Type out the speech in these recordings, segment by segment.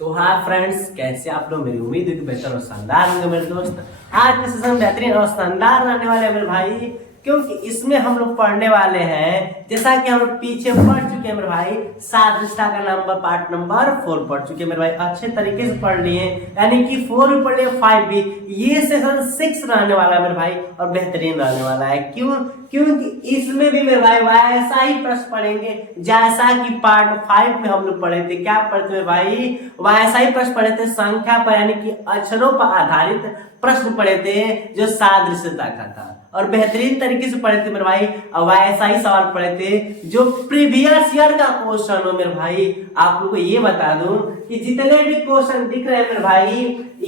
तो हाँ फ्रेंड्स, कैसे आप लोग? मेरी उम्मीद है कि बेहतर और शानदार होंगे मेरे दोस्त। आज के सेशन बेहतरीन और शानदार रहने वाले हैं मेरे भाई, क्योंकि इसमें हम लोग पढ़ने वाले हैं, जैसा कि हम लोग पीछे पढ़ चुके हैं मेरे भाई, सात रिश्ता का नंबर पार्ट नंबर 4 पढ़ चुके हैं मेरे भाई, अच्छे तरीके से पढ़ लिए, यानी कि 4 भी पढ़ लिए 5 भी। ये सेशन 6 रहने वाला है मेरे भाई और बेहतरीन रहने वाला है। क्यों? क्योंकि इसमें भी मेरे भाई वैसा ही प्रश्न पढ़ेंगे जैसा कि पार्ट 5 में हम लोग पढ़े थे। क्या पढ़ते हैं भाई? वैसा ही प्रश्न पढ़े थे, संख्या पर यानी कि अक्षरों पर आधारित प्रश्न पढ़े थे जो सादृश्यता का था, और बेहतरीन तरीके से पढ़े थे मेरे भाई। वैसा ही सवाल पढ़े थे जो प्रीवियस ईयर का क्वेश्चन हो मेरे भाई। आप लोगों को ये बता दूं कि जितने भी क्वेश्चन दिख रहे हैं मेरे भाई,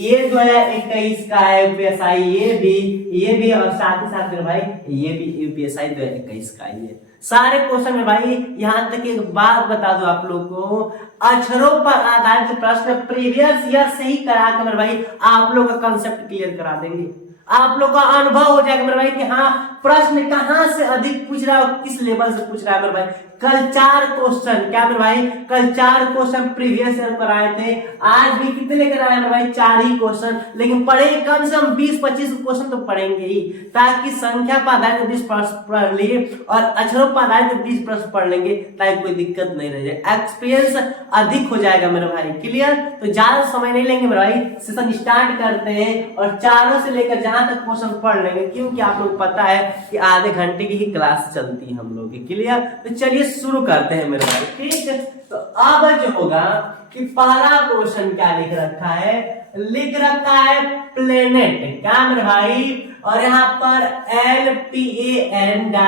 ये 2021 का है यूपीएसआई, ये भी और साथ ही साथ मेरे भाई ये भी यूपीएसआई 2021 का ही है। सारे क्वेश्चन में भाई, यहाँ तक एक बात बता दो आप लोग को, अक्षरों पर आधारित प्रश्न प्रीवियस ईयर से ही करा कर मेरे भाई आप लोग का कंसेप्ट क्लियर करा देंगे। आप लोग का अनुभव हो जाएगा मेरे भाई कि हाँ, प्रश्न कहां से अधिक पूछ रहा है और किस लेवल से पूछ रहा है मेरे भाई। कल 4 क्वेश्चन, क्या मेरे भाई, कल 4 क्वेश्चन प्रीवियस ईयर पर आए थे। आज भी कितने लेकर आए मेरे भाई? 4 ही क्वेश्चन, लेकिन पढ़ेंगे कम से कम 20-25 क्वेश्चन तो पढ़ेंगे ही, ताकि संख्या पर आधारित 20 प्रश्न पढ़ लिए और अक्षरों पर आधारित 20 प्रश्न पढ़ लेंगे, ताकि कोई दिक्कत नहीं रह जाए, एक्सपीरियंस अधिक हो जाएगा मेरे भाई। क्लियर? तो ज्यादा समय नहीं लेंगे मेरे भाई, सेशन स्टार्ट करते हैं और चारों से लेकर जहां तक क्वेश्चन पढ़ लेंगे, क्योंकि आप लोग पता है कि आधे घंटे की ही क्लास चलती है हम लोग की। क्लियर? तो चलिए शुरू करते हैं मेरे भाई। ठीक है, तो अब जो होगा कि पहला क्वेश्चन क्या लिख रखा है? लिख रखा है प्लेनेट, क्या मेरे भाई, और यहाँ पर LPANWH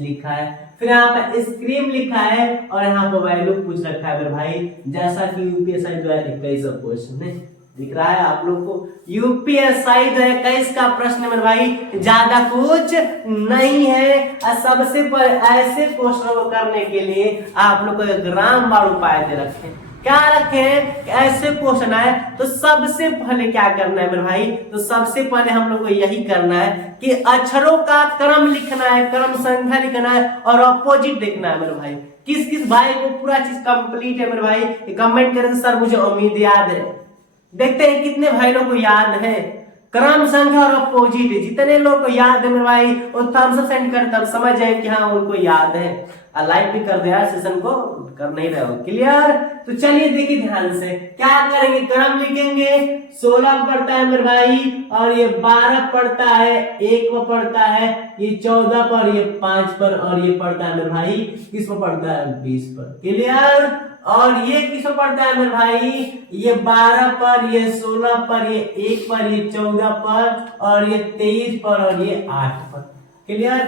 लिखा है, फिर यहाँ पर स्क्रीन लिखा है और यहाँ पर वैल्यू पूछ रखा है मेरे भाई, जैसा कि यूपीएसआई 2021 क्वेश्चन है दिख रहा है आप लोग को। यूपीएसआई 2021 का प्रश्न मेरे भाई ज्यादा कुछ नहीं है। सबसे पहले ऐसे क्वेश्चन को करने के लिए आप लोग को एक रामबाण उपाय दे रखे। क्या रखे हैं? ऐसे क्वेश्चन आए तो सबसे पहले क्या करना है मेरे भाई? तो सबसे पहले हम लोग को यही करना है कि अक्षरों का क्रम लिखना है, क्रम संख्या लिखना है और अपोजिट देखना है मेरे भाई। किस किस भाई को पूरा चीज कंप्लीट है मेरे भाई? कमेंट करें सर, मुझे उम्मीद याद है। देखते हैं कितने भाई लोग को याद है क्रम संख्या और अपोजिट। जितने लोग को याद है मेरे भाई वो थम्स अप सेंड कर, तब समझ जाए कि हाँ उनको याद है। लाइक भी कर दो यार, सेशन को कर नहीं रहे हो। क्लियर? तो चलिए देखिए ध्यान से क्या करेंगे। क्रम लिखेंगे, 16 पढ़ता है मेरे भाई, और ये 12 पढ़ता है, 1 पर पढ़ता है, ये 14 पर, ये 5 पर, और ये पढ़ता है मेरे भाई किस पर पढ़ता है? 20 पर। क्लियर? और ये किस पर पढ़ता है मेरे भाई? ये 12 पर, ये 16 पर, ये 1 पर, ये 14 पर, और ये 23 पर, और ये 8 पर। क्लियर?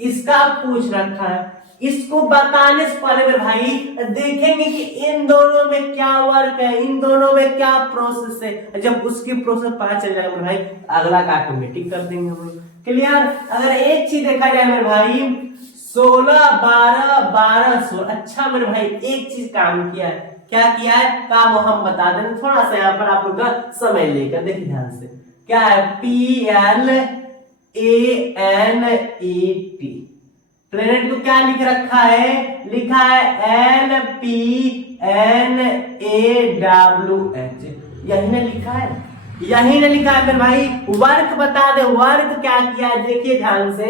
इसका पूछ रखा है। इसको बताने से पहले मेरे भाई देखेंगे कि इन दोनों में क्या वर्क है, इन दोनों में क्या प्रोसेस है। जब उसकी प्रोसेस पता चल जाएगा मेरे भाई, अगला का ऑटोमेटिक कर देंगे हम लोग। क्लियर? अगर एक चीज देखा जाए मेरे भाई, 16 12 12 16। अच्छा मेरे भाई एक चीज काम किया है। क्या किया है? काम वो हम बता दें, थोड़ा सा यहाँ पर आप लोग का समय लेकर देखिए ध्यान से। क्या है? PLANET। प्लेनेट को क्या लिख रखा है? लिखा है LPNAWH। यही ने लिखा है, यही ने लिखा है मेरे भाई। वर्क बता दे, वर्क क्या किया है देखिए ध्यान से।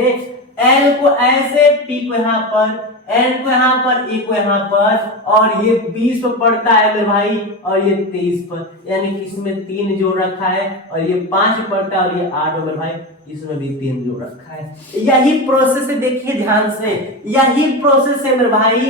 L को ऐसे, P को यहाँ पर, N को यहाँ पर, E को यहाँ पर, और ये 20 पर पड़ता है मेरे भाई, और ये 23 पर, यानी कि इसमें 3 जोड़ रखा है, और ये 5 पड़ता है, और ये 8 मेरे भाई, इसमें भी 3 जोड़ रखा है। यही प्रोसेस है, देखिए ध्यान से, यही प्रोसेस है मेरे भाई।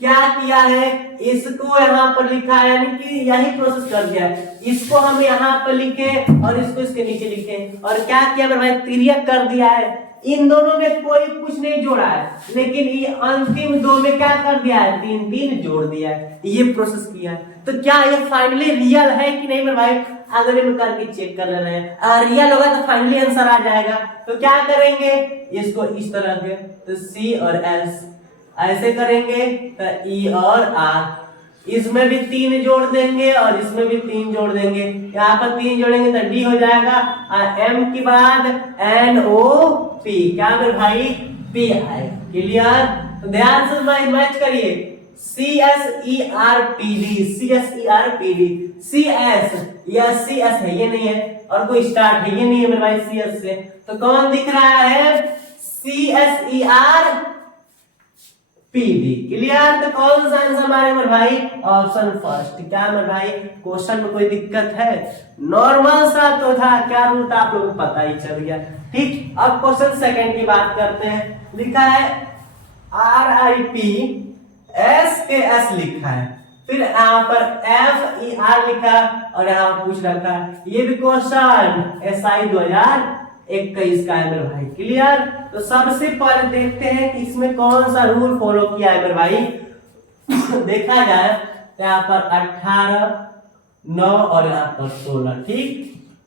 क्या किया है? इसको यहाँ पर लिखा है, यानी कि यही प्रोसेस कर दिया है। इसको हम यहाँ पर लिखे और इसको इसके नीचे लिखे, और क्या किया मेरे भाई? तिर्यक कर दिया है। इन दोनों में कोई कुछ नहीं जोड़ा है, लेकिन ये अंतिम 2 में क्या कर दिया है? 3 जोड़ दिया है। ये प्रोसेस किया है। तो क्या ये फाइनली रियल है कि नहीं मेरे भाई? अगले में करके चेक कर लेना है। अगर रियल होगा तो फाइनली आंसर आ जाएगा। तो क्या करेंगे? इसको इस तरह के, तो C और S ऐसे करेंगे, तो E और R, इसमें भी 3 जोड़ देंगे और इसमें भी 3 जोड़ देंगे। यहाँ पर 3 जोड़ेंगे तो D हो जाएगा, और M के बाद NOP, क्या मेरे भाई? P आएगा। क्लियर? तो ध्यान से भाई मैच करिए, CSERPD, CSERPD, CS या CS है, ये नहीं है, और कोई स्टार्ट है, ये नहीं है मेरे भाई CS से, तो कौन दिख रहा है? CSERPD। क्लियर? तो कौन सा आंसर हमारे मेरे भाई? Option first. क्या मेरे भाई क्वेश्चन में कोई दिक्कत है? नॉर्मल सा तो था, क्या रूल था आप लोगों को पता ही चल गया। ठीक, अब क्वेश्चन सेकंड की बात करते हैं। लिखा है RIP, SKS लिखा है, फिर यहाँ पर FER लिखा और यहाँ पूछ रखा है, ये भी क्वेश्चन SI 2021 का है मेरे भाई। क्लियर? तो सबसे पहले देखते हैं कि इसमें कौन सा रूल फॉलो किया है मेरे भाई। देखा जाए तो यहाँ पर 18, 9 और यहाँ पर 16। ठीक,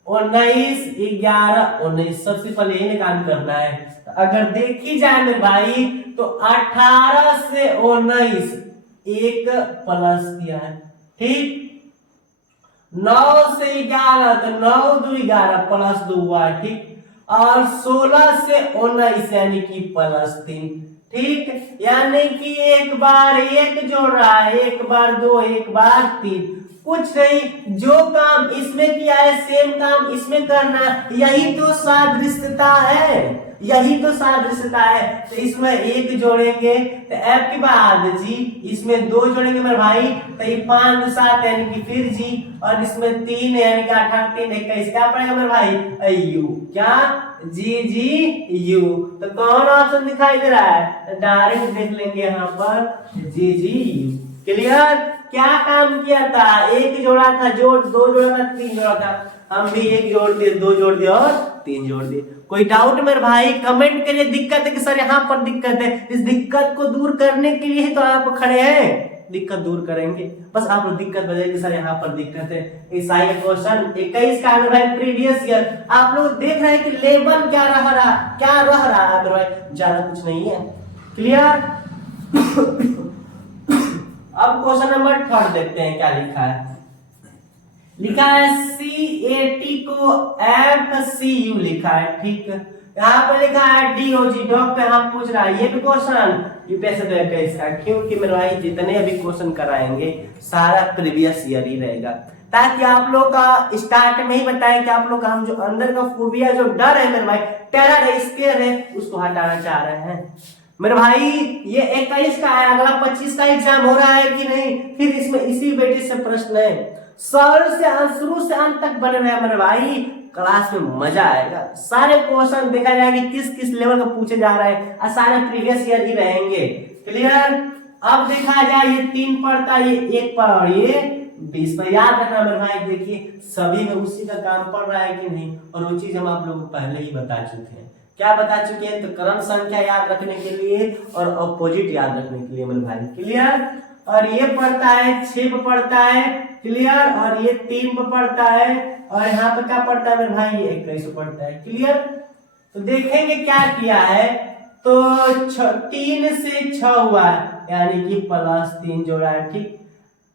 19, 11, 19, सबसे पहले ये निकाल करना है। तो अगर देखी जाए मेरे भाई तो 18 से 19 एक प्लस किया है। ठीक, 9 से 11 तो 9 2 11 प्लस 2 हुआ। ठीक, और 16 से 19 यानी कि प्लस 3। ठीक, यानी कि एक बार एक जोड़ रहा है, एक बार 2, एक बार 3, कुछ नहीं, जो काम इसमें किया है सेम काम इसमें करना, यही तो सादृश्यता है, यही तो सादृश्यता है। तो इसमें एक जोड़ेंगे तो F के बाद जी, इसमें 2 जोड़ेंगे मेरे भाई तो ये 5 7 यानी कि फिर जी, और इसमें 3 यानी कि 18 3 21, क्या पड़ेगा मेरे भाई? यू। क्या? जी यू। तो कौन ऑप्शन दिखाई दे रहा है? डायरेक्ट देख लेंगे यहाँ पर जी यू। क्लियर? क्या काम किया था? एक जोड़ा था, जोड़ 2 जोड़ा था, 3 जोड़ा था, हम भी एक जोड़ दिए, 2 जोड़ दिए और 3 जोड़ दिए। कोई डाउट मेरे भाई? कमेंट करिए। दिक्कत है कि सर यहाँ पर दिक्कत है, इस दिक्कत को दूर करने के लिए ही तो आप खड़े हैं, दिक्कत दूर करेंगे। बस आप लोग दिक्कत बताइए कि सर यहाँ पर दिक्कत है। ईसाई क्वेश्चन 21 का मेरे भाई प्रीवियस ईयर, आप लोग देख रहे हैं कि लेवल क्या रह रहा है मेरे भाई, ज्यादा कुछ नहीं है। क्लियर? अब क्वेश्चन नंबर 3 देखते हैं क्या लिखा है। लिखा है CAT को FCU लिखा है। ठीक, यहाँ पे लिखा है DOG, डॉग पे हम पूछ रहा है। ये भी क्वेश्चन यूपीएससी 2021 का, क्योंकि मेरे भाई जितने अभी क्वेश्चन कराएंगे सारा प्रीवियस ईयर ही रहेगा, ताकि आप लोग का स्टार्ट में ही बताएं कि आप लोग का हम जो अंदर का फोबिया, जो डर है मेरे भाई, टेरर है, स्केयर है, उसको हटाना चाह रहे हैं मेरे भाई। ये 21 का है, अगला 25 का एग्जाम हो रहा है कि नहीं, फिर इसमें इसी बेटे से प्रश्न है, शुरू से अंत तक बने रहे मेरे भाई, क्लास में मजा आएगा। सारे क्वेश्चन देखा जाएगा किस किस लेवल का पूछे जा रहा है, और सारे प्रीवियस ईयर ही रहेंगे। क्लियर? अब देखा जाए ये 3 पढ़ता है, ये 1 पर और ये 20 पर। याद रखना मेरे भाई, देखिए सभी में उसी का काम पड़ रहा है कि नहीं, और वो चीज हम आप लोगों को पहले ही बता चुके हैं। क्या बता चुके हैं? तो क्रम संख्या याद रखने के लिए और अपोजिट याद रखने के लिए मेरे भाई। क्लियर? और ये पढ़ता है 6 पे पढ़ता है। क्लियर? और ये 3 पे पढ़ता है, और यहाँ पे क्या पढ़ता है मेरे भाई? ये 21 पे पढ़ता है। क्लियर? तो देखेंगे क्या किया है, तो 3 से 6 हुआ है, यानी कि प्लस 3 जोड़ा है। ठीक,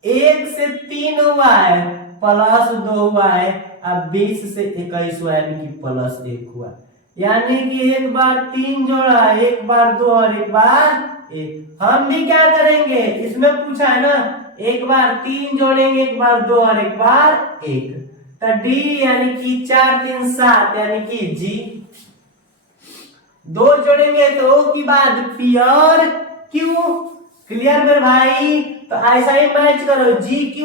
1 से 3 हुआ है, प्लस 2 हुआ है, अब 20 से 21 हुआ है, यानी कि प्लस 1 हुआ, यानी कि एक बार 3 जोड़ा, एक बार 2 और एक बार 1। हम भी क्या करेंगे, इसमें पूछा है ना, एक बार 3 जोड़ेंगे, एक बार 2 और एक बार 1, तो D यानी कि 4 3 7, यानी कि G। 2 जोड़ेंगे तो O की बाद P और Q। क्लियर मेरे भाई? तो ऐसा ही मैच करो, GQ,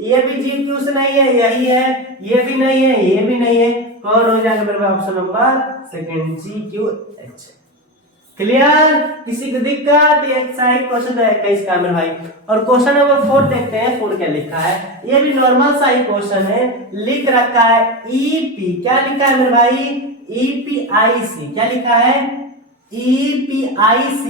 ये भी GQ से नहीं है, यही है, ये भी नहीं है, ये भी नहीं है, कौन हो जाएगा मेरे भाई? Option number second, GQH। Clear? किसी को दिक्कत? एक्सरसाइज क्वेश्चन 21 का मेरे भाई। और क्वेश्चन नंबर 4 देखते हैं, 4 क्या लिखा है। ये भी नॉर्मल सा ही क्वेश्चन है, लिख रखा है EP, क्या लिखा है मेरे भाई? EPIC, क्या लिखा है? EPIC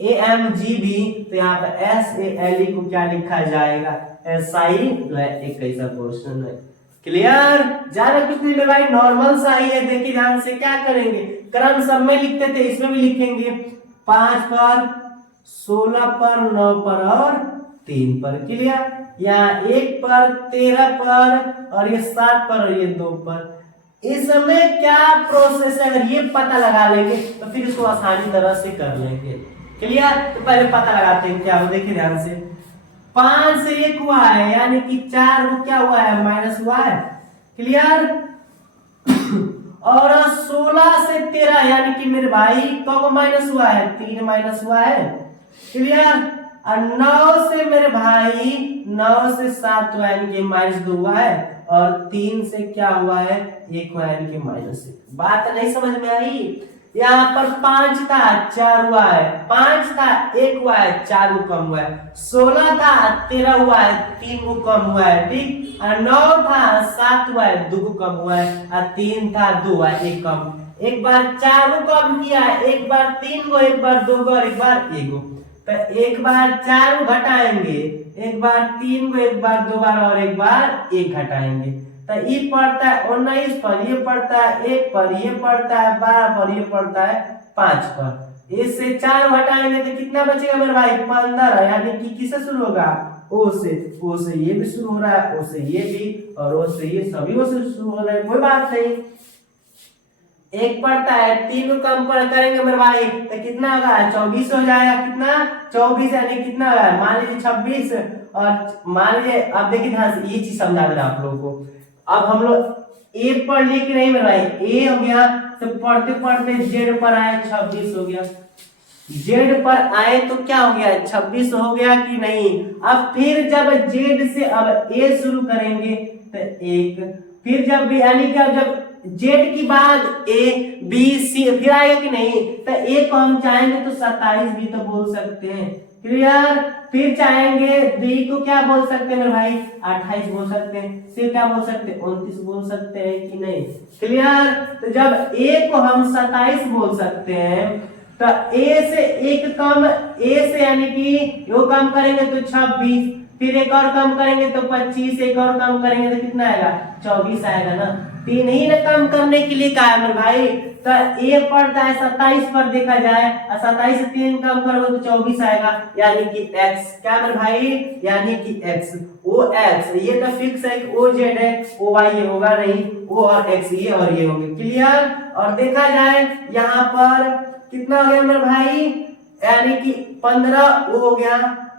AMGB, तो यहाँ पे SALE को क्या लिखा जाएगा? SI 21 क्वेश्चन है। क्लियर? ज्यादा कुछ नहीं मेरे भाई, नॉर्मल सा ही है। देखिए ध्यान से, क्या करेंगे, क्रम सब में लिखते थे, इसमें भी लिखेंगे, 5 पर, 16 पर, 9 पर और 3 पर। क्लियर? यहाँ 1 पर, 13 पर, और ये 7 पर, और ये 2 पर। इसमें क्या प्रोसेस है, अगर ये पता लगा लेंगे तो फिर इसको आसानी तरह से कर लेंगे। क्लियर। तो पहले पता लगाते हैं क्या हो, देखिए ध्यान से। 5 से 1 हुआ है यानी कि 4 को क्या हुआ है, माइनस हुआ है। क्लियर। और 16 से 13 यानी कि मेरे भाई कब माइनस हुआ है, 3 माइनस हुआ है। क्लियर। और 9 से मेरे भाई 9 से 7 हुआ यानी कि -2 हुआ है। और 3 से क्या हुआ है, 1 हुआ यानी कि -1। बात नहीं समझ में आई। यहाँ पर 5 था 4 हुआ है, 5 था 1 हुआ है, 4 को कम हुआ है। 16 था 13 हुआ है, 3 को कम हुआ है। ठीक। और 9 था 7 हुआ है, 2 को कम हुआ है। और 3 था 2 हुआ है, 1 कम। एक बार 4 को कम किया है, एक बार 3 को, एक बार 2 को और एक बार 1 को। तो एक बार 4 को घटाएंगे, एक बार 3 को, एक बार 2 बार और एक बार 1 घटाएंगे। तो ये पड़ता है 19 पर, ये पड़ता है 1 पर, ये पड़ता है 12 पर, ये पड़ता है 5 पर। इससे 4 घटाएंगे तो कितना बचेगा मेरे भाई, 15। यानी कि किससे शुरू होगा, ओ से। ओ से ये भी शुरू हो रहा है, ओ से ये भी, और ओ से ये, सभी ओ से शुरू हो रहा है, कोई बात नहीं। 1 पड़ता है, 3 को कम पर करेंगे मेरे भाई तो कितना होगा, 24 हो जाएगा। कितना, 24 यानी कितना होगा, मान लीजिए 26। और मान लीजिए, अब देखिए ध्यान से, ये चीज समझा दे रहा आप लोगों को। अब हम लोग ए पढ़ लिए कि नहीं मेरे भाई, ए हो गया। तो पढ़ते पढ़ते जेड पर आए, 26 हो गया। जेड पर आए तो क्या हो गया, 26 हो गया कि नहीं। अब फिर जब जेड से अब ए शुरू करेंगे तो 1, फिर जब यानी कि अब जब जेड की बाद ए बी सी फिर आएगा कि नहीं। तो ए को हम चाहेंगे तो 27 भी तो बोल सकते हैं। क्लियर। फिर चाहेंगे बी को क्या बोल सकते हैं मेरे भाई, 28 बोल सकते हैं। सी क्या बोल सकते हैं, 29 बोल सकते हैं कि नहीं। क्लियर। तो जब ए को हम 27 बोल सकते हैं तो ए से एक कम, ए से यानी कि वो कम करेंगे तो 26, फिर एक और कम करेंगे तो 25, एक और कम करेंगे तो कितना आएगा, 24 आएगा ना। 3 ही ना कम करने के लिए कहा है मेरे भाई। तो ए पड़ता है 27 पर देखा जाए, और 27 से 3 कम करोगे तो 24 आएगा। यानी कि x क्या मेरे भाई, यानी कि x, ओ x ये तो फिक्स है कि ओ जेड है, ओ वाई ये होगा नहीं, ओ और x ये और ये होंगे। क्लियर। और देखा जाए यहाँ पर कितना हो गया मेरे भाई, यानी कि 15 वो हो गया,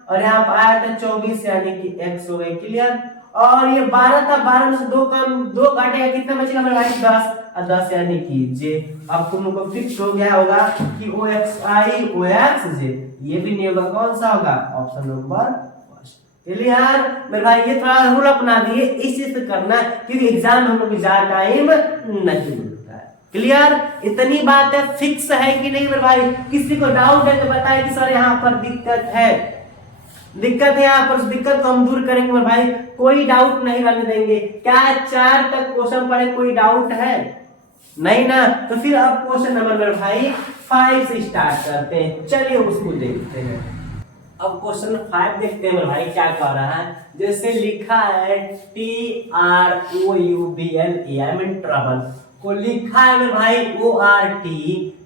और यहाँ पर आया था 24 यानी कि x हो गया। क्लियर। और ये 12 था, 12 में से 2 कम, 2 घटेगा, कितना बचेगा मेरे भाई, 10। और 10 यानी कि जे। अब तुम लोग को फिक्स हो गया होगा कि ओ एक्स आई ओ एक्स जे, ये भी नहीं होगा, कौन सा होगा, ऑप्शन नंबर फर्स्ट। क्लियर मेरे भाई। ये थोड़ा रूल अपना दिए, इस चीज से करना क्योंकि एग्जाम में हम लोग ज्यादा टाइम नहीं मिलता है। क्लियर। इतनी बात है, फिक्स है कि नहीं मेरे भाई। किसी को डाउट है तो बताए कि सर यहाँ पर दिक्कत है, दिक्कत है यहाँ पर, दिक्कत को हम दूर करेंगे मेरे भाई, कोई डाउट नहीं रहने देंगे। क्या 4 तक क्वेश्चन पढ़े, कोई डाउट है नहीं ना। तो फिर अब क्वेश्चन नंबर मेरे भाई 5 से स्टार्ट करते हैं, चलिए उसको देखते हैं। अब क्वेश्चन 5 देखते हैं मेरे भाई क्या कह रहा है। जैसे लिखा है TROUBLE मीन ट्रबल को लिखा है मेरे भाई ORTVELB।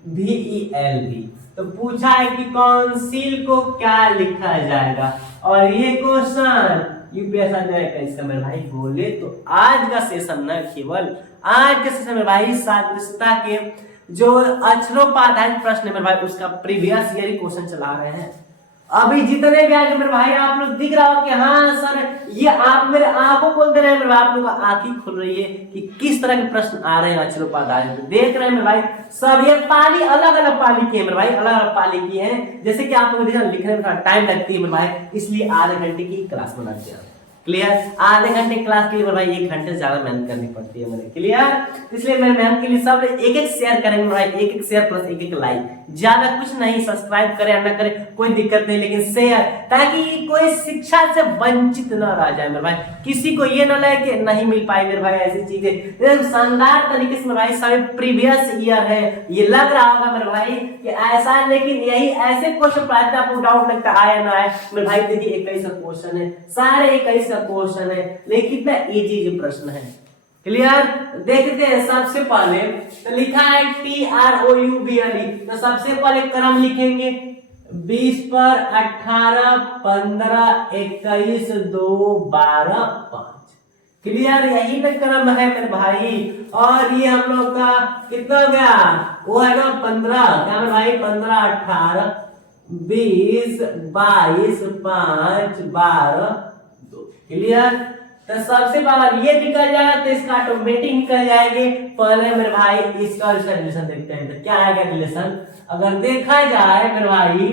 तो पूछा है कि काउंसिल को क्या लिखा जाएगा, और ये क्वेश्चन यूपीएससी आ जाएगा इसका मेरे भाई। बोले तो आज का सेशन ना, केवल आज के सेशन में भाई सदृशता के जो अक्षरोपाध्याय प्रश्न है मेरे भाई, उसका प्रीवियस ईयर क्वेश्चन चला रहे हैं। अभी जितने भी आगे मेरे भाई आप लोग दिख रहा हो कि हाँ सर, ये आप मेरे आंखों खोल दे रहे हैं मेरे भाई, आप लोग का आंख ही खुल रही है कि किस तरह के प्रश्न आ रहे हैं अक्षरोपाध्याय में। देख रहे हैं मेरे भाई सब, ये पाली अलग अलग पाली की है मेरे भाई, अलग अलग पाली की है। जैसे कि आप लोग लिखने में थोड़ा टाइम लगती है मेरे भाई, इसलिए आधे घंटे की क्लास बनाते हैं। क्लियर। आधे घंटे क्लास के लिए भाई 1 घंटे से ज्यादा मेहनत करनी पड़ती है मेरे। क्लियर। इसलिए मेरे मेहनत के लिए सब एक शेयर करेंगे भाई, एक शेयर प्लस एक लाइक, ज्यादा कुछ नहीं। सब्सक्राइब करें या ना करें कोई दिक्कत नहीं, लेकिन शेयर, ताकि कोई शिक्षा से वंचित न रह जाए मेरे भाई, किसी को ये ना लगे कि नहीं मिल पाई मेरे भाई ऐसी चीजें। शानदार तरीके से मेरे भाई सब प्रीवियस ईयर है, ये लग रहा होगा मेरे भाई कि ऐसा, लेकिन यही ऐसे क्वेश्चन पढ़ाते आपको डाउट लगता आया ना आए मेरे भाई। देखिए 21 का क्वेश्चन है, सारे 21 का क्वेश्चन है, लेकिन कितना इजी प्रश्न है। क्लियर। देखते हैं सबसे पहले तो लिखा है TROUBLE, तो सबसे पहले क्रम लिखेंगे 20 पर 18 15 21 2 12 5। क्लियर। यही ना क्रम है मेरे भाई। और ये हम लोग का कितना हो गया, वो है ना 15, क्या मेरे भाई 15 18 20, 22, 5, 12, 2। क्लियर। तो सबसे बाहर ये निकल जाएगा तो इसका ऑटोमेटिक निकल जाएंगे। पहले मेरे भाई इसका रिलेशन देखते हैं, तो क्या आएगा रिलेशन। अगर देखा जाए मेरे भाई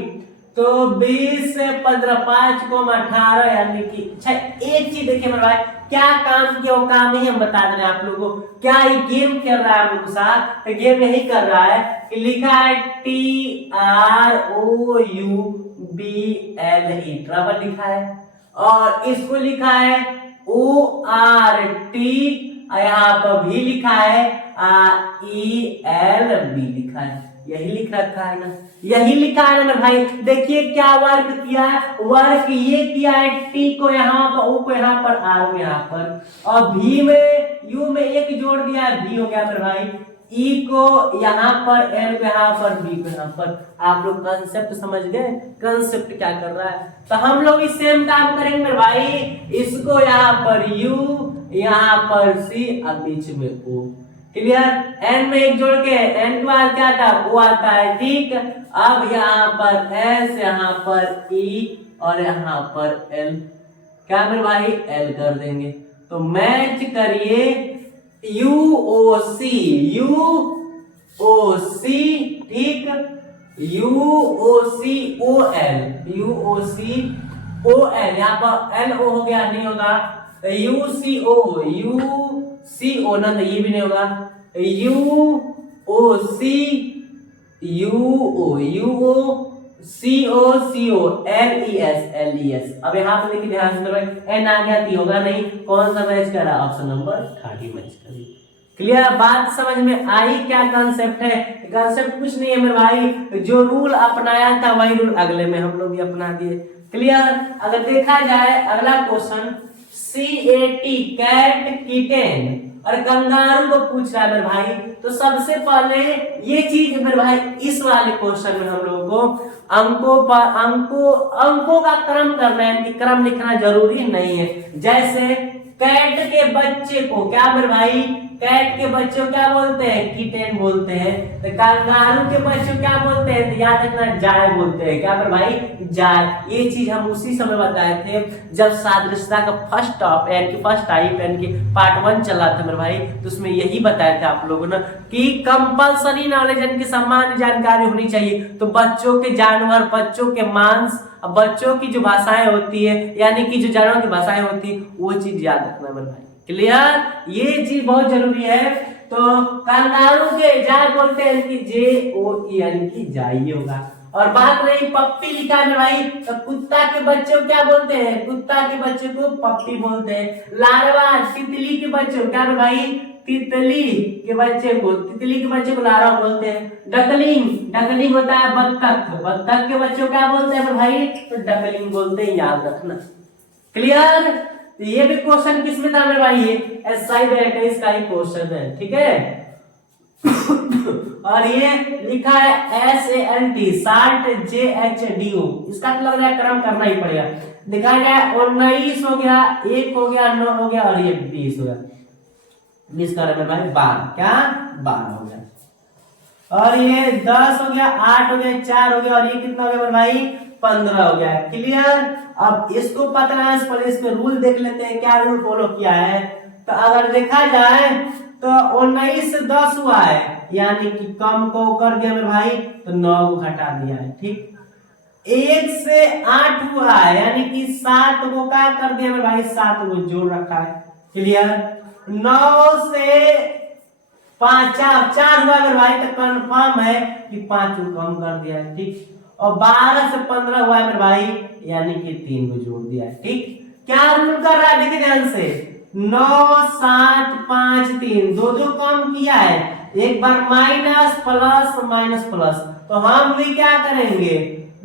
तो 20 से 15, 5 को 18, यानी कि अच्छा एक चीज देखिए मेरे भाई, क्या काम किया वो काम ही हम बता दे रहे हैं आप लोगों को। क्या ये गेम कर रहा है हम लोग के साथ, तो गेम यही कर रहा है कि लिखा है TROUBLE, ट्रबल लिखा है, और इसको लिखा है ORT, यहाँ पर भी लिखा है ELB लिखा है, यही लिख रखा है ना, यही लिखा है ना मेरे भाई। देखिए क्या वर्क किया है, वर्क ये किया है, टी को यहाँ पर, ओ को यहाँ पर, आर को यहाँ पर, और भी में यू में एक जोड़ दिया है, भी हो गया मेरे भाई, ई को यहाँ पर, एल को यहाँ पर, बी को यहाँ पर। आप लोग कंसेप्ट समझ गए, कंसेप्ट क्या कर रहा है। तो हम लोग इस सेम काम करेंगे मेरे भाई, इसको यहाँ पर यू, यहाँ पर सी, अब बीच में ओ। क्लियर। एन में एक जोड़ के एन के बाद क्या था, ओ आता है, ठीक। अब यहाँ पर एस, यहाँ पर ई, और यहाँ पर एल, क्या मेरे भाई एल कर देंगे। तो मैच करिए UOC, UOC, ठीक, UOCOL, UOCOL, यहाँ पर LO हो गया, नहीं होगा, UCO ना, तो ये भी नहीं होगा, LES। अब यहाँ पे देखिए ध्यान से भाई, एन आ गया तो होगा नहीं, कौन सा मैच कर रहा है, ऑप्शन नंबर 30 मैच करिए। क्लियर, बात समझ में आई। क्या कंसेप्ट है, कंसेप्ट कुछ नहीं है मेरे भाई, जो रूल अपनाया था वही रूल अगले में हम लोग भी अपना दिए। क्लियर। अगर देखा जाए अगला क्वेश्चन, CAT, कैट, किटेन और कंगारू को पूछ रहा है मेरे भाई। तो सबसे पहले ये चीज मेरे भाई, इस वाले क्वेश्चन में हम लोगों को अंकों का क्रम करना है, कि क्रम लिखना जरूरी नहीं है। जैसे कैट के बच्चे को क्या मेरे भाई, कैट के बच्चे को क्या बोलते हैं, किटेन बोलते हैं। तो कंगारू के बच्चे को क्या बोलते हैं, तो याद रखना जाय बोलते हैं, क्या मेरे भाई, जाय। ये चीज हम उसी समय बताए थे जब सादृश्यता का फर्स्ट टाइप यानी कि पार्ट 1 चला था मेरे भाई, तो उसमें यही बताया था आप लोगों ने कि कंपल्सरी नॉलेज यानी कि सामान्य जानकारी होनी चाहिए। तो बच्चों के जानवर, बच्चं के मांस, बच्चों की जो भाषाएं होती है, यानी कि जो जानवरों की भाषाएं होती है, वो चीज याद रखना मेरे भाई। क्लियर, ये चीज बहुत जरूरी है। तो कंगारू के जाय बोलते हैं कि JOE, यानी कि जाइए होगा। और बात रही पप्पी लिखा है भाई, तो कुत्ता के बच्चे को क्या बोलते हैं, कुत्ता के बच्चे को पप्पी बोलते हैं। लार्वा, तितली के बच्चे को क्या भाई, तितली के बच्चे को लार्वा बोलते हैं। डकलिंग होता है बत्तख के बच्चे को क्या बोलते हैं भाई, तो डकलिंग बोलते हैं, याद रखना। क्लियर। तो ये भी क्वेश्चन किसमें था मेरे भाई, ये SI 21 का ही क्वेश्चन है, ठीक है। और ये लिखा है SALT, साल्ट, JHDO, इसका तो लग रहा है क्रम करना ही पड़ेगा। दिखा जाए 19 हो गया, 1 हो गया, 9 हो गया, और ये 20 हो गया। 20 का मेरे भाई 12, क्या 12 हो गया, और ये 10 हो गया, 8 हो गया, 4 हो गया, और ये कितना हो गया मेरे भाई, 15 हो गया। क्लियर। अब इसको पता है, पर इसमें रूल देख लेते हैं, क्या रूल फॉलो किया है। तो अगर देखा जाए तो 19 से 10 हुआ है, यानी कि कम को कर दिया मेरे भाई, तो 9 को घटा दिया है, ठीक। 1 से 8 हुआ है, यानी कि 7 को क्या कर दिया मेरे भाई, 7 को जोड़ रखा है। क्लियर। 9 से 5, 4 हुआ मेरे भाई, तो कंफर्म है कि 5 को कम कर दिया है, ठीक। और 12 से 15 हुआ है मेरे भाई, यानी कि 3 को जोड़ दिया है, ठीक। क्या रूल कर रहा है, देखिए ध्यान से, 9, 7, 5, 3, दो काम किया है, एक बार माइनस प्लस माइनस प्लस, तो हम भी क्या करेंगे,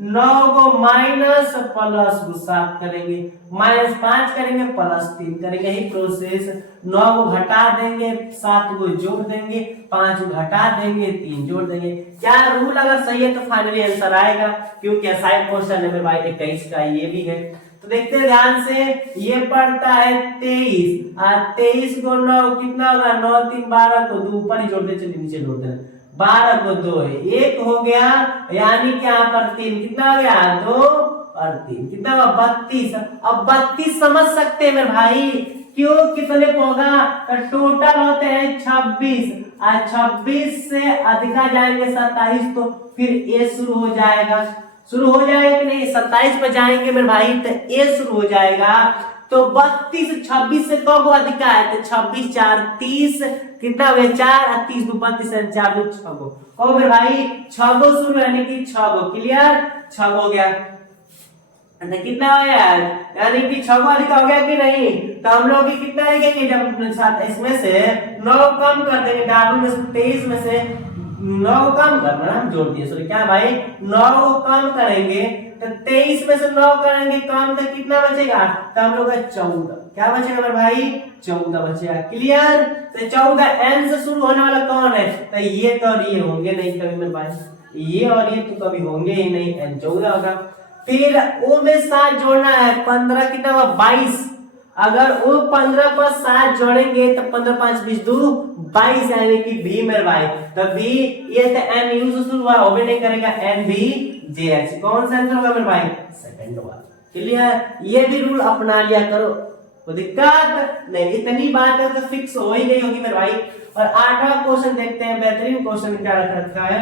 9 को माइनस प्लस को 7 करेंगे, -5 करेंगे, +3 करेंगे, यही प्रोसेस। 9 को घटा देंगे, 7 को जोड़ देंगे, 5 को घटा देंगे, 3 जोड़ देंगे। क्या रूल अगर सही है तो फाइनली आंसर आएगा, क्योंकि असाइड क्वेश्चन है मेरे भाई 21 का, ये भी है। तो देखते हैं ध्यान से, ये पड़ता है 23, 23 को 9 कितना होगा, 9 3 12 को 2 ऊपर ही जोड़ दे, चलिए नीचे जोड़ देना, 12 को 2 है, 1 हो गया, यानी कि यहाँ पर 3, कितना हो गया 2 और 3 कितना हुआ 32। अब 32 समझ सकते हैं मेरे भाई, क्यों कितने को होगा, तो टोटल होते हैं 26 और 26 से अधिका जाएंगे 27, तो फिर ए शुरू हो जाएगा, शुरू हो जाएगा कि नहीं, 27 पे जाएंगे मेरे भाई तो ए शुरू हो जाएगा। तो 32 26 से कब अधिका है, तो 26 4 30 कितना हो गया 4 और 30 32 4 6 गो, कहो मेरे भाई 6 गो शुरू यानी कि 6 गो, क्लियर 6 हो गया, कितना हो यार, यानी कि 6 को अधिक हो गया कि नहीं, तो हम लोग भी कितना लिखेंगे, जब इसमें से 9 कम कर देंगे, डाबू में से 23 में से 9 कम करना, हम जोड़ दिए सॉरी क्या भाई, 9 कम करेंगे तो 23 में से 9 करेंगे कम तो कितना बचेगा, तो हम लोग 14, क्या बचेगा मेरे भाई 14 बचेगा, क्लियर। तो 14 एन से शुरू होने वाला कौन है, तो ये तो और ये होंगे नहीं कभी मेरे भाई, ये और ये तो कभी होंगे ही नहीं, एन 14 होगा। फिर ओ में 7 जोड़ना है, 15 कितना हुआ 22, अगर वो 15 पर 7 जोड़ेंगे तो 15 5 20 2 22 यानी कि बी मेरे भाई, तो बी ये तो एन यू से शुरू हुआ, वो भी नहीं करेगा, एन बी जे एच, कौन सा आंसर होगा मेरे भाई सेकंड वाला, क्लियर। ये भी रूल अपना लिया करो, तो दिक्कत नहीं, इतनी बात है तो फिक्स हो ही नहीं होगी मेरे भाई। और 8वां क्वेश्चन देखते हैं, बेहतरीन क्वेश्चन क्या रखा है,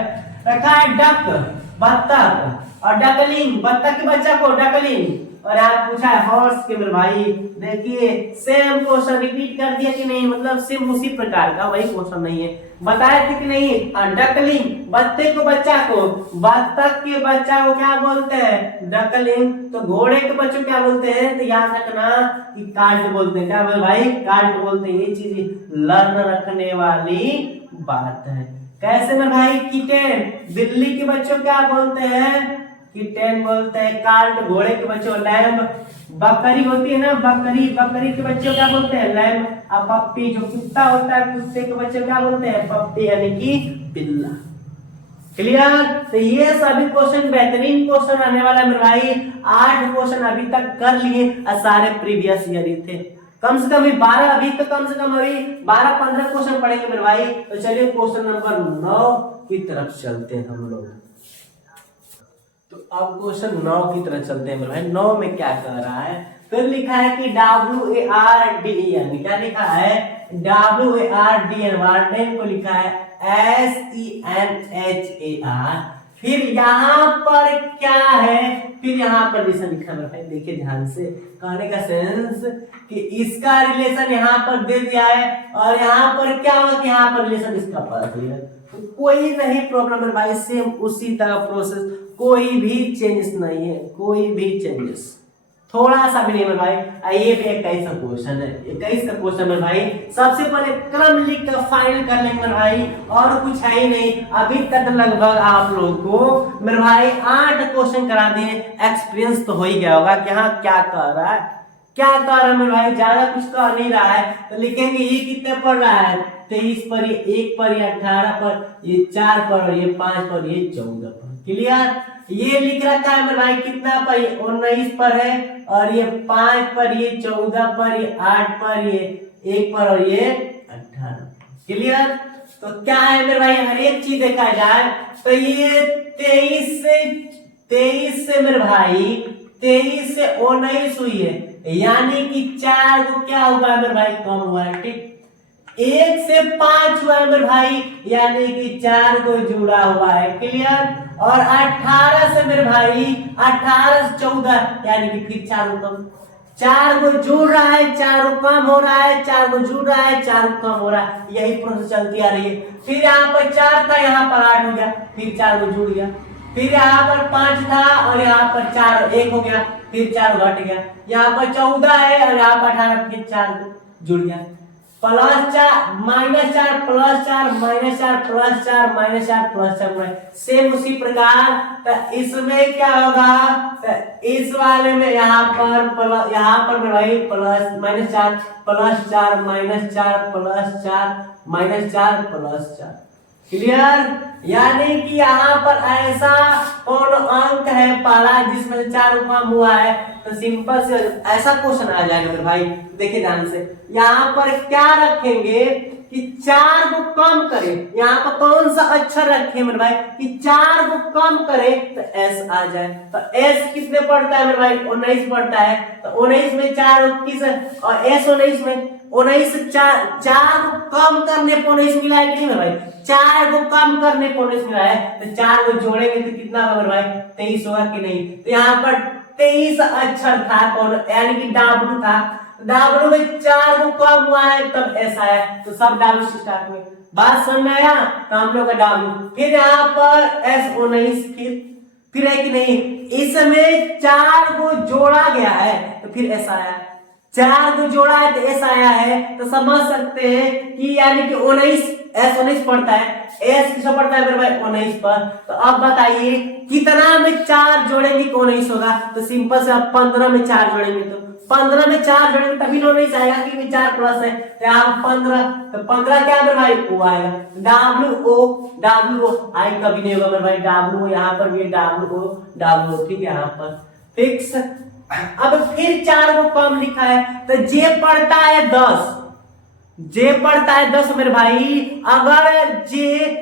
रखा है डक बत्तख और डकलिंग, बत्तख के बच्चा को डकलिंग, और आप पूछा है हॉर्स के मेरे भाई, देखिए सेम क्वेश्चन रिपीट कर दिया कि नहीं, मतलब सेम उसी प्रकार का, वही क्वेश्चन नहीं है, बताया थे कि नहीं, डकलिंग बत्तख को बच्चा को, बत्तख के बच्चा को क्या बोलते हैं डकलिंग, तो घोड़े के बच्चे को क्या बोलते हैं, तो याद रखना कि कार्ड बोलते हैं, क्या बोल भाई कार्ड बोलते हैं, ये चीज लर्न रखने वाली बात है। कैसे मेरे भाई किटेन, दिल्ली के बच्चों क्या बोलते हैं, किटेन बोलते हैं, कार्ड घोड़े के बच्चों लैम्ब, बकरी होती है ना बकरी, बकरी के बच्चों क्या बोलते हैं लैम्ब, और पप्पी जो कुत्ता होता है कुत्ते के बच्चे क्या बोलते हैं पप्पी यानी कि बिल्ला, क्लियर। तो ये सभी क्वेश्चन बेहतरीन क्वेश्चन आने वाला है मेरे भाई, 8 क्वेश्चन अभी तक कर लिए और सारे प्रीवियस ईयर ही थे, कम से कम अभी 12, अभी तो कम से कम अभी 12-15 क्वेश्चन पढ़ेंगे मेरे भाई। तो चलिए क्वेश्चन नंबर 9 की तरफ चलते हैं हम लोग। तो अब क्वेश्चन 9 की तरफ चलते हैं मेरे भाई। 9 में क्या कह रहा है, फिर लिखा है कि WARDEN, क्या लिखा है WARDEN, वार्डेन को लिखा है SENHAR, फिर यहाँ पर क्या है, फिर यहाँ पर जैसा लिखा है, देखिए ध्यान से, कहने का सेंस कि इसका रिलेशन यहाँ पर दे दिया है और यहाँ पर क्या होगा कि यहाँ पर रिलेशन इसका पता है, तो कोई नहीं प्रॉब्लम है भाई, सेम उसी तरह प्रोसेस, कोई भी चेंजेस नहीं है, कोई भी चेंजेस थोड़ा सा भी नहीं है भाई। ये भी 21 का क्वेश्चन है, 21 का क्वेश्चन है भाई, सबसे पहले क्रम लिख कर फाइनल कर लेंगे मेरे भाई, और कुछ है ही नहीं। अभी तक लगभग आप लोगों को मेरे भाई 8 क्वेश्चन करा दिए, एक्सपीरियंस तो हो ही गया होगा कि हाँ क्या कर रहा है, क्या कर रहा है मेरे भाई, ज्यादा कुछ कर नहीं रहा है। तो लिखेंगे ये कितने पढ़ रहा है, 23 पर, ये 1 पर, ये 18 पर, ये 4 पर, और ये 5 पर, ये 14 पर, क्लियर। ये लिख रखा है मेरे भाई कितना पर, ये 19 पर है, और ये 5 पर, ये 14 पर, ये 8 पर, ये 1 पर, और ये 18, क्लियर। तो क्या है मेरे भाई, हर एक चीज देखा जाए तो ये 23 से मेरे भाई 23 से 19 हुई है, यानी कि 4 को क्या हुआ मेरे भाई कम हुआ है, ठीक। 1 से 5 हुआ है मेरे भाई, यानी कि 4 को जुड़ा हुआ है, क्लियर। और 18 से मेरे भाई 18 से 14 यानी कि फिर 4 को कम, 4 को जुड़ रहा है, 4 को कम हो रहा है, 4 को जुड़ रहा है, 4 को कम हो रहा है, यही प्रोसेस चलती आ रही है। फिर यहाँ पर 4 था, यहाँ पर 8 हो गया, फिर 4 को जुड़ गया, फिर यहाँ पर 5 था और यहाँ पर 4 1 हो गया, फिर 4 घट गया, यहाँ पर 14 है और यहाँ पर 18, फिर 4 को जुड़ गया, +4 -4 +4 -4 +4 -4 +4, सेम उसी प्रकार। तो इसमें क्या होगा, तो इस वाले में यहाँ पर भाई -4 +4 -4 +4 -4 +4, क्लियर। यानी कि यहाँ पर ऐसा कौन अंक है पहला जिसमें से 4 को कम हुआ है, तो सिंपल से ऐसा क्वेश्चन आ जाएगा मेरे भाई। देखिए ध्यान से, यहाँ पर क्या रखेंगे कि 4 को कम करें, यहाँ पर कौन सा अक्षर रखे मेरे भाई कि 4 को कम करे तो एस आ जाए। तो एस कितने पड़ता है मेरे भाई, 19 पड़ता है। तो 19 में 4 किस और एस 19 में 19 4 को कम करने पर 19 मिला है कि नहीं मेरे भाई, 4 को कम करने पर 19 मिला है। तो 4 को जोड़ेंगे तो कितना होगा मेरे भाई, 23 होगा कि नहीं। तो यहाँ पर 23 अक्षर था कौन, यानी कि W था। W में 4 को कम हुआ है तब एस आया, तो सब W से स्टार्ट हुए। बात समझ में आया। तो हम लोग का W फिर यहाँ पर एस 19 फिर है कि नहीं, इसमें 4 को जोड़ा गया है तो फिर एस आया। 4 को जोड़ा है तो एस आया है, तो समझ सकते हैं कि यानी कि 19 एस 19 पड़ता है। एस किसको पड़ता है मेरे भाई, 19 पर। तो अब बताइए कितना में 4 जोड़ेंगे कि 19 होगा। तो सिंपल से अब 15 में 4 जोड़ेंगे, तो 15 में 4 जोड़ेंगे तभी 19 आएगा क्योंकि 4 प्लस है। तो यहाँ 15, तो 15 क्या मेरे भाई, ओ आएगा। W O आई कभी नहीं होगा मेरे भाई, W यहाँ पर भी W ठीक है यहाँ पर फिक्स। अब फिर 4 को कम लिखा है तो जे पड़ता है 10, जे पड़ता है 10 मेरे भाई। अगर जे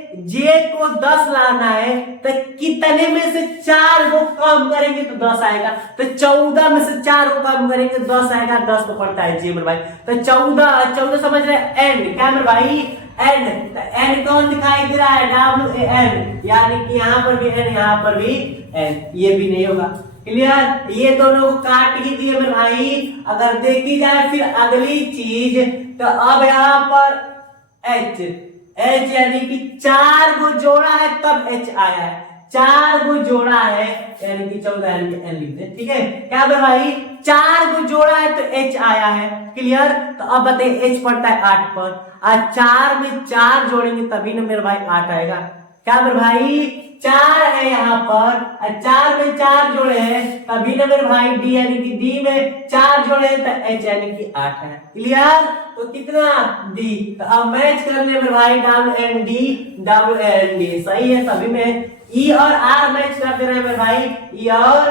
को 10 लाना है तो कितने में से 4 को कम करेंगे तो 10 आएगा। तो 14 में से 4 को कम करेंगे तो 10 आएगा। 10 को पड़ता है जे मेरे भाई। तो 14 समझ रहे, एंड क्या मेरे भाई, एंड। तो एंड कौन दिखाई दे रहा है, WAN, यानी कि यहाँ पर भी एन यहाँ पर भी एन, ये भी नहीं होगा। क्लियर, ये दोनों को काट ही दिए मेरे भाई। अगर देखी जाए फिर अगली चीज, तो अब यहाँ पर H यानी कि 4 को जोड़ा है तब H आया है। 4 को जोड़ा है यानी कि 14 यानी कि N लिखते हैं, ठीक है क्या मेरे भाई, 4 को जोड़ा है तो H आया है। क्लियर, तो अब बताइए H पड़ता है 8 पर, और 4 में 4 जोड़ेंगे तभी ना मेरे भाई 8 आएगा। क्या मेरे भाई, 4 है यहाँ पर, 4 में 4 जोड़े हैं तभी ना मेरे भाई डी, यानी कि डी में 4 जोड़े हैं तो एच यानी कि 8 है। क्लियर, तो कितना डी। तो अब मैच करने मेरे भाई WND सही है, तभी में ई और आर मैच कर दे रहे हैं मेरे भाई, ई और आर।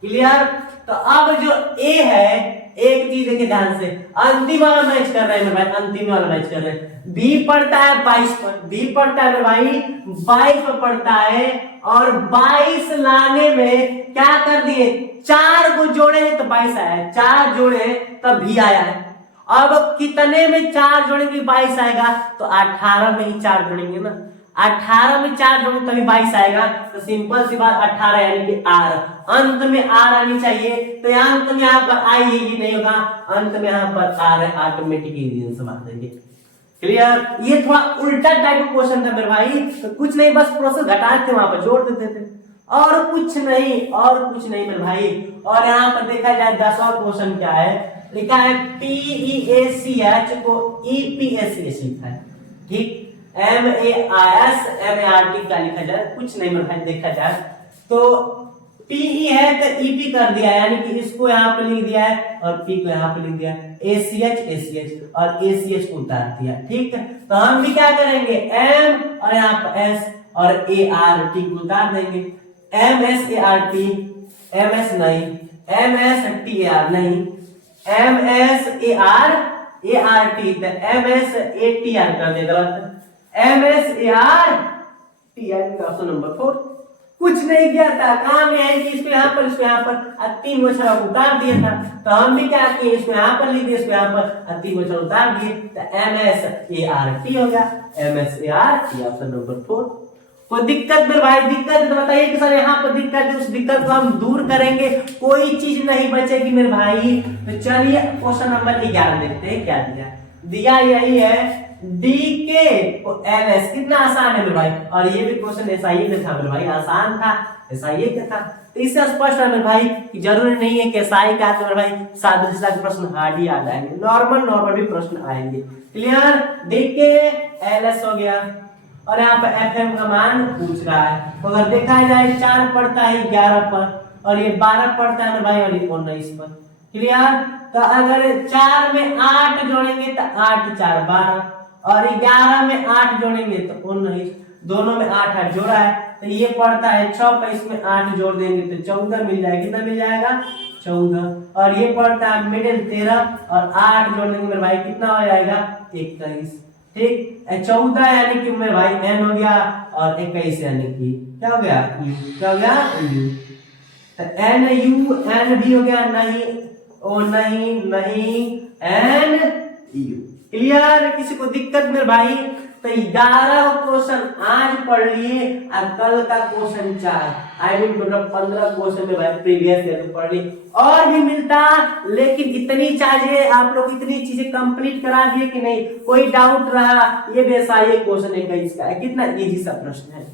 क्लियर, तो अब जो ए है, एक चीज देखिए ध्यान से, अंतिम वाला मैच कर रहे हैं मेरे भाई, अंतिम वाला मैच कर रहे हैं। बी पड़ता है 22 पर, बी पड़ता है मेरे भाई 22 पर पड़ता है, और 22 लाने में क्या कर दिए, 4 को जोड़े हैं तो 22 आया है, 4 जोड़े तब भी आया है। अब कितने में 4 जोड़ेंगे 22 आएगा, तो 18 में ही 4 जोड़ेंगे ना, 18 में 4 जोड़ेंगे तभी 22 आएगा। तो सिंपल सी बात 18 यानी कि आर, अंत में आर आनी चाहिए। तो यहाँ अंत में यहाँ पर आई है, ये नहीं होगा, अंत में यहाँ पर आर है, ऑटोमेटिकली रीजन बात देंगे। क्लियर, ये थोड़ा उल्टा टाइप का क्वेश्चन था मेरे भाई, तो कुछ नहीं बस प्रोसेस घटाते वहां पर जोड़ देते थे, और कुछ नहीं मेरे भाई। और यहाँ पर देखा जाए 10वां क्वेश्चन क्या है, लिखा है PEACH को EPSCH लिखा है, ठीक, MAISMART का लिखा जाए, कुछ नहीं मेरे भाई। देखा जाए तो PE है तो EP कर दिया, यानी कि इसको यहाँ पे लिख दिया है और P को यहाँ पे लिख दिया, ACH और ACH को उतार दिया, ठीक है। तो हम भी क्या करेंगे, M और यहाँ पर S और ART को उतार देंगे, MSART, MS नहीं, MSTAR नहीं, MSART तो MSATR कर दे, गलत, MSART ऑप्शन नंबर 4। कुछ नहीं किया था, काम यह है कि इसको यहाँ पर, इसको यहाँ पर, 3 अक्षर उतार दिया था। तो हम भी क्या किए, इसको यहाँ पर लिख दिए, इसको यहाँ पर 3 अक्षर उतार दिए, तो MSART हो गया, MSART ऑप्शन नंबर 4। कोई दिक्कत मेरे भाई, दिक्कत है तो बताइए कि सर यहाँ पर दिक्कत है, उस दिक्कत को हम दूर करेंगे, कोई चीज नहीं बचेगी मेरे भाई। तो चलिए क्वेश्चन नंबर 11 देखते हैं क्या दिया यही है, DK को MS, कितना आसान है मेरे भाई। और ये भी क्वेश्चन SIA का था मेरे भाई, आसान था, SIA का था। तो इससे स्पष्ट है मेरे भाई कि जरूरी नहीं है कि SI का तो मेरे भाई साधारण से प्रश्न हार्ड ही आ जाएंगे, नॉर्मल भी प्रश्न आएंगे। क्लियर, DK LS हो गया, और यहाँ पर FM का मान पूछ रहा है। तो अगर देखा जाए 4 पड़ता है 11 पर, और ये 12 पड़ता है मेरे भाई, और ये 19 पर। क्लियर, तो अगर 4 में 8 जोड़ेंगे तो 8 4 12, और 11 में 8 जोड़ेंगे तो 19, दोनों में 8 8 जोड़ा है, तो ये पड़ता है 6 का, इसमें 8 जोड़ देंगे तो 14 मिल जाएगा। कितना मिल जाएगा? 14। और ये पड़ता है मिडिल 13 और 8 जोड़ देंगे मेरे भाई, कितना हो जाएगा? 21। ठीक, 14 यानी कि मेरे भाई n हो गया और 21 यानी कि क्या हो गया? u। क्या हो गया? u। तो n u n भी हो गया, नहीं ओ नहीं नहीं n u। क्लियर? किसी को दिक्कत मेरे भाई? तो 11 क्वेश्चन आज पढ़ लिए और कल का question 4, I mean total 15 question में भाई प्रीवियस ईयर में पढ़ लिए। और भी मिलता, लेकिन इतनी चाहिए आप लोग, इतनी चीजें कंप्लीट करा दिए कि नहीं? कोई डाउट रहा? ये बेसा ये क्वेश्चन 21 का है, कितना इजी सा प्रश्न है,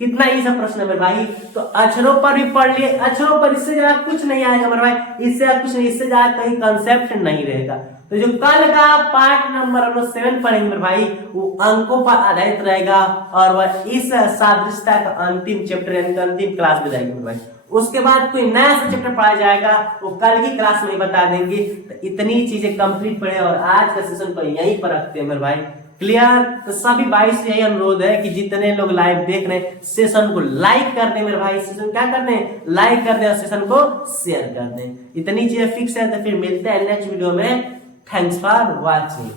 कितना इजी सा प्रश्न है मेरे भाई। तो अक्षरों पर भी पढ़ लिए, अक्षरों पर इससे ज्यादा कुछ नहीं आएगा मेरे भाई, इससे ज्यादा कुछ नहीं, इससे ज्यादा कहीं कंसेप्ट नहीं रहेगा। तो जो कल का पार्ट नंबर हम लोग 7 पढ़ेंगे मेरे भाई, वो अंकों पर आधारित रहेगा और वह इस सादृश्यता का अंतिम चैप्टर यानी अंतिम क्लास में जाएगी मेरे भाई। उसके बाद कोई नया सा चैप्टर पढ़ाया जाएगा, वो कल की क्लास में बता देंगे। तो इतनी चीजें कंप्लीट पढ़े और आज का सेशन को यहीं पर रखते हैं मेरे भाई। क्लियर? तो सभी भाई से यही अनुरोध है कि जितने लोग लाइव देख रहे हैं सेशन को लाइक कर दे मेरे भाई, सेशन क्या कर दे? लाइक कर दे और सेशन को शेयर कर दे। इतनी चीजें फिक्स है, तो फिर मिलते हैं नेक्स्ट वीडियो में। Thanks for watching.